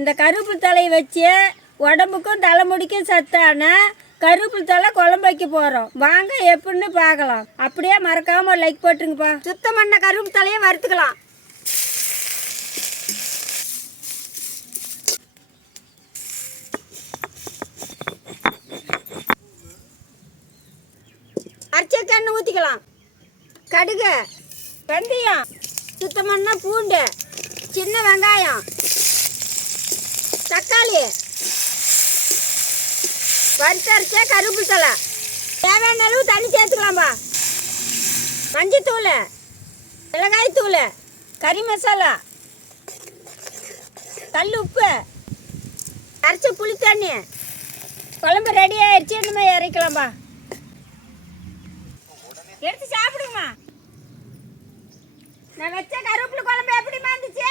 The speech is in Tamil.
இந்த கருவேப்பிலை தலையை வச்சு உடம்புக்கும் தலைமுடிக்கும் சத்தான கருவேப்பிலை தலை குழம்பு வைக்க போகிறோம். வாங்க எப்படின்னு பார்க்கலாம். அப்படியே மறக்காம ஒரு லைக் போட்டுருங்கப்பா. சுத்தம் பண்ண கருவேப்பிலை தலையை வறுத்துக்கலாம். அரைச்ச எண்ணெய் ஊற்றிக்கலாம். கடுகு, வெந்தயம், சுத்தம் பண்ண பூண்டு, சின்ன வெங்காயம், தக்காளி, வறுத்து அரைச்ச கருவேப்பிலை தலை, தேவையான அளவு தண்ணி சேர்த்துக்கலாம்பா. மஞ்சத்தூள், மிளகாய்த்தூள், கறி மசாலா, கல் உப்பு, அரைச்ச புளி தண்ணி. குழம்பு ரெடி ஆயிடுச்சு. இனிமே இறக்கலாம்பா. எடுத்து சாப்பிடுங்கம்மா. நான் வச்ச கருவேப்பிலை குழம்பு எப்படிமா இருந்துச்சு?